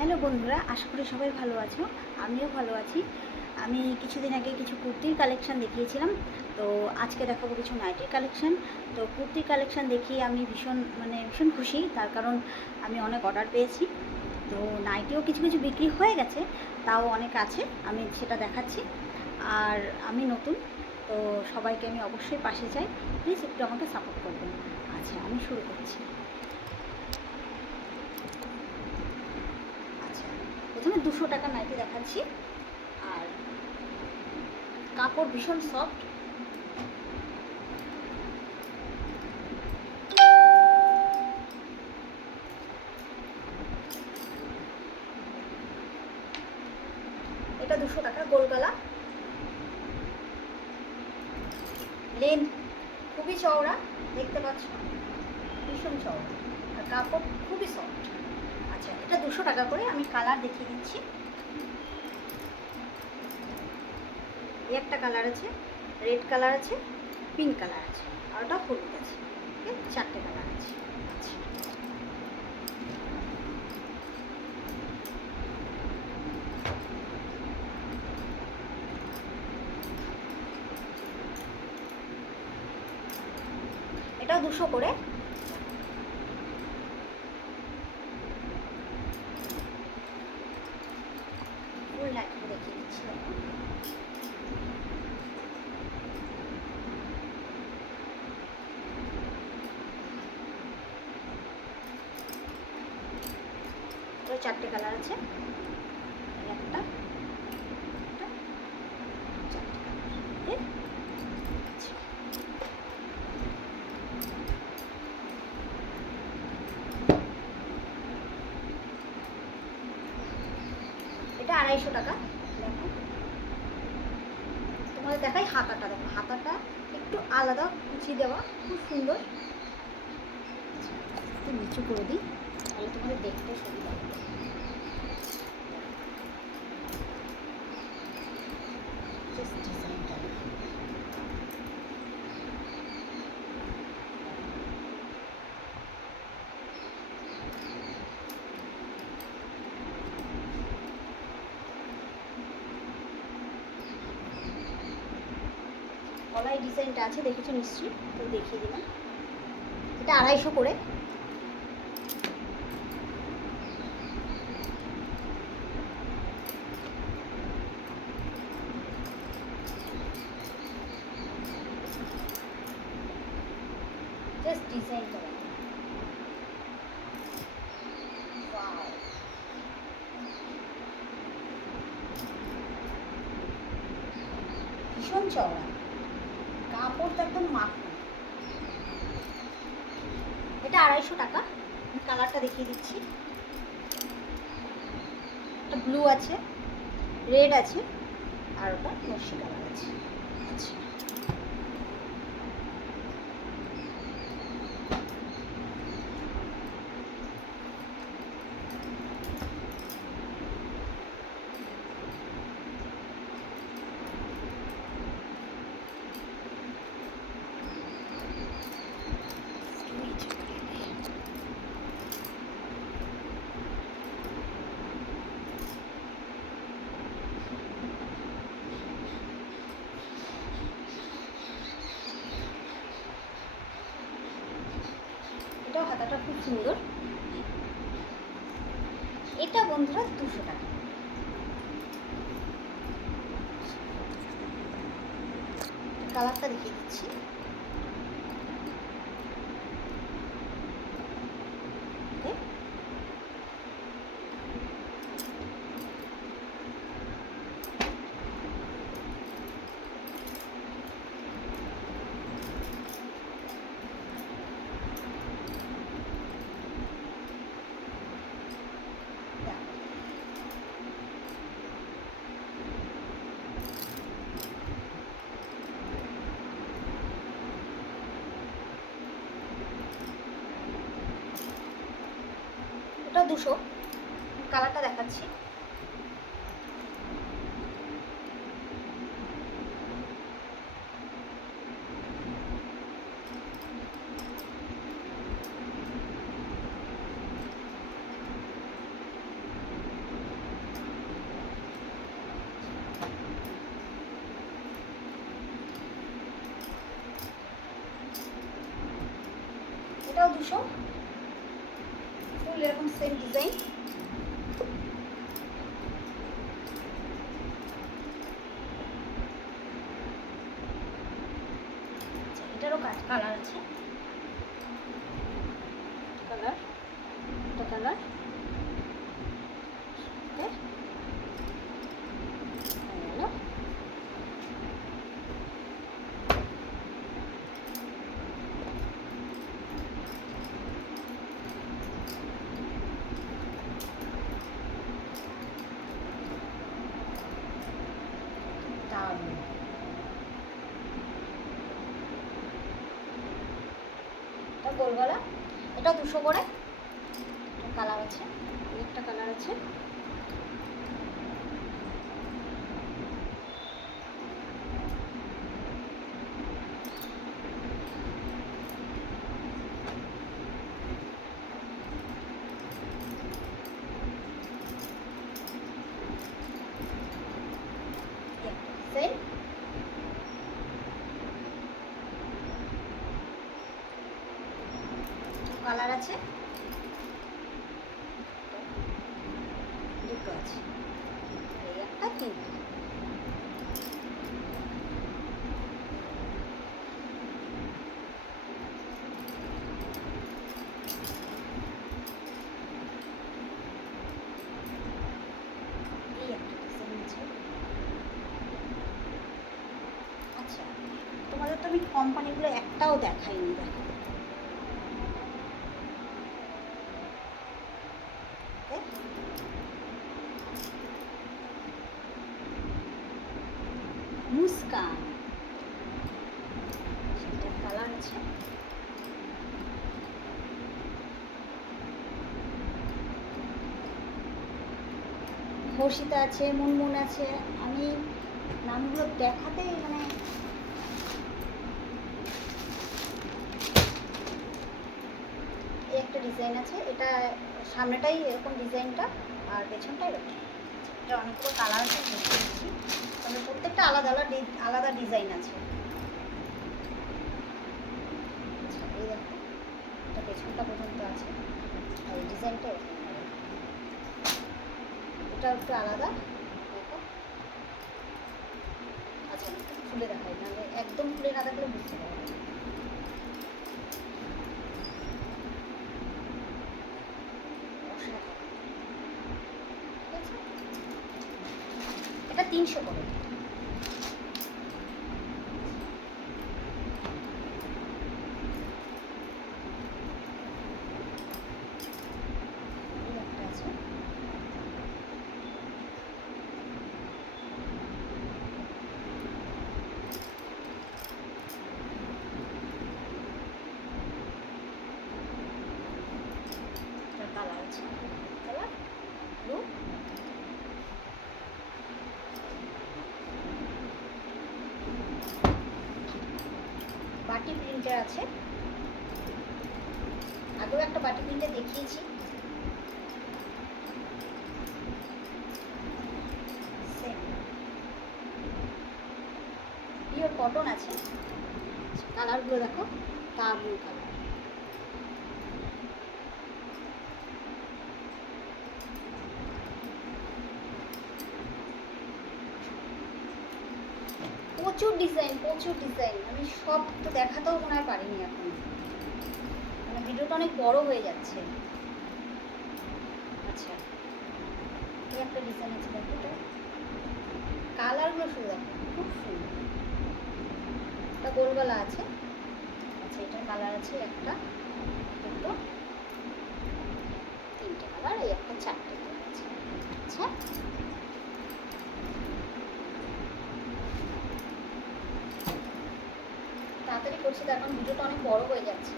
Hello বন্ধুরা, আশা করি সবাই ভালো আছো। আমিও ভালো আছি। আমি কিছুদিন আগে কিছু কুর্তির কালেকশান দেখিয়েছিলাম, তো আজকে দেখাবো কিছু নাইটির কালেকশান। তো কুর্তির কালেকশান দেখিয়ে আমি ভীষণ খুশি, তার কারণ আমি অনেক অর্ডার পেয়েছি। তো নাইটিও কিছু কিছু বিক্রি হয়ে গেছে, তাও অনেক আছে, আমি সেটা দেখাচ্ছি। আর আমি নতুন, তো সবাইকে আমি অবশ্যই পাশে চাই, প্লিজ একটু আমাকে সাপোর্ট করবেন। আচ্ছা, আমি শুরু করছি। আচ্ছা, প্রথমে 200 টাকা নাইটি দেখাচ্ছি। আর কাপড় ভীষণ সফট। এটা 200 টাকা, গোলগলা, লেন্থ খুবই চওড়া, দেখতে পাচ্ছ, ভীষণ চওড়া, আর কাপড় খুবই সফট। আচ্ছা, এটা 200 টাকা করে। আমি কালার দেখিয়ে দিচ্ছি। এই একটা কালার আছে, রেড কালার আছে, পিঙ্ক কালার আছে, আর ওটা হলুদ আছে। ওকে, 4টে কালার আছে। আচ্ছা, এটাও 200 করে। ফুল নাইটি দেখিয়ে দিচ্ছি। ওই 4টে কালার আছে, একটা, একটা, 4টে কালার। এটা 250 টাকা। দেখো, তোমাদের দেখাই হাতাটা। দেখো, হাতাটা একটু আলাদা, কুচি দেওয়া, খুব সুন্দর। একটু নিচু করে দিই, তাহলে তোমাদের দেখতে সুবিধা হবে। জাস্ট ডিজাইনটা গলায় ডিজাইনটা আছে, দেখেছো নিশ্চয়ই, তো দেখিয়ে দিলাম। এটা 250 করে। জাস্ট ডিজাইনটা দেখো, ওয়াও, ভীষণ চওড়া, কাপড় তো একদম মাখন। এটা 250 টাকা। আমি কালারটা দেখিয়ে দিচ্ছি। একটা ব্লু আছে, রেড আছে, আর ওটা নস্যি কালার আছে। আচ্ছা, এটাও হাতাটা খুব সুন্দর। এটা বন্ধুরা 200 টাকা। কালারটা দেখিয়ে দিচ্ছি। ওকে, ওটা 200। কালারটা দেখাচ্ছি। 200, ফুল এরকম সেম ডিজাইন। এটারও কালার আছে, কালার, এটা কালার, এটা গোল গলা, এটা 200 করে। কালার আছে, একটা কালার আছে, সেম। কালার আছে, দুটো আছে, এই একটা, তিনটে। এই একটা ডিজাইন আছে। আচ্ছা, তোমাদের তো আমি কোম্পানিগুলো একটাও দেখাইনি, দেখো মুস্কান, সেটার কালার আছে, হর্ষিতা আছে, মুনমুন আছে। আমি নামগুলো দেখাতে মানে এই একটা ডিজাইন আছে, এটা সামনেটাই এরকম ডিজাইনটা আর পেছনটা এরকম। এটা অনেকগুলো কালার আছে, বুঝতে দিচ্ছি, তবে প্রত্যেকটা আলাদা আলাদা আলাদা ডিজাইন আছে। আচ্ছা, এই দেখো, এটা পেছনটা পর্যন্ত আছে, আর এই ডিজাইনটা এরকম। এটা একটু আলাদা, দেখো। আচ্ছা, খুলে দেখাই, নাহলে একদম খুলে না থাকলে বুঝতে পারবে। এটা 300 করে। কালার আছে, কালার ব্লু, বাটি প্রিন্টের আছে, আগেও একটা বাটি প্রিন্টে দেখিয়েছি। সেম পিওর কটন আছে। কালারগুলো দেখো, তা ব্লু কালার, প্রচুর ডিজাইন, প্রচুর ডিজাইন। আমি সব তো দেখাতেও মনে হয় পারিনি এখন, মানে ভিডিওটা অনেক বড় হয়ে যাচ্ছে। আচ্ছা, এই একটা ডিজাইন আছে, দেখো এটা কালারগুলো শুধু দেখো, খুব সুন্দর। এটা গোল গলা আছে। আচ্ছা, এটার কালার আছে একটা, দুটো, তিনটে কালার, এই একটা, চারটে কালার আছে। আচ্ছা, তাড়াতাড়ি করছি, তার কারণ ভিডিওটা অনেক বড় হয়ে যাচ্ছে।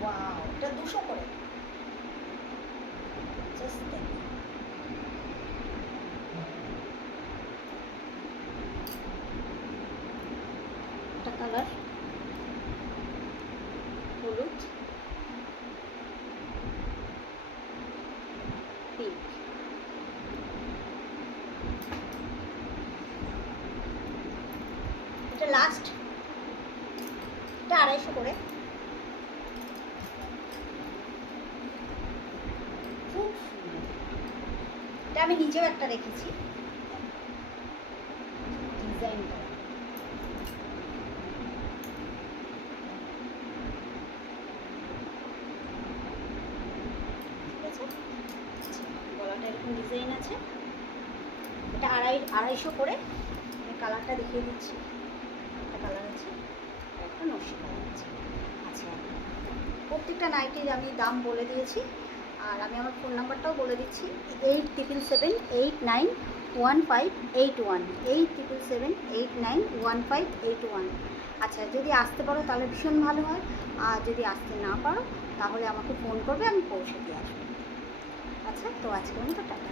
ওয়াও, এটা 200 করে। জাস্ট দেখো, একটা কালার হলুদ, পিঙ্ক, লাস্ট, এটা 250 করে। খুব সুন্দর, এটা আমি নিজেও একটা রেখেছি ডিজাইনটা। ঠিক আছে, গলাটা এরকম ডিজাইন আছে। এটা 250 করে। কালারটা দেখিয়ে দিচ্ছি, একটা কালার আছে, একটা নকশি কালার আছে। আচ্ছা, প্রত্যেকটা নাইটির আমি দাম বলে দিয়েছি, আর আমি আমার ফোন নাম্বারটাও বলে দিচ্ছি, 8777891581, 8777891581। আচ্ছা, যদি আসতে পারো তাহলে ভীষণ ভালো হয়, আর যদি আসতে না পারো তাহলে আমাকে ফোন করবে, আমি পৌঁছে দিয়ে আসবো। আচ্ছা, তো আজকের মতো টাটা।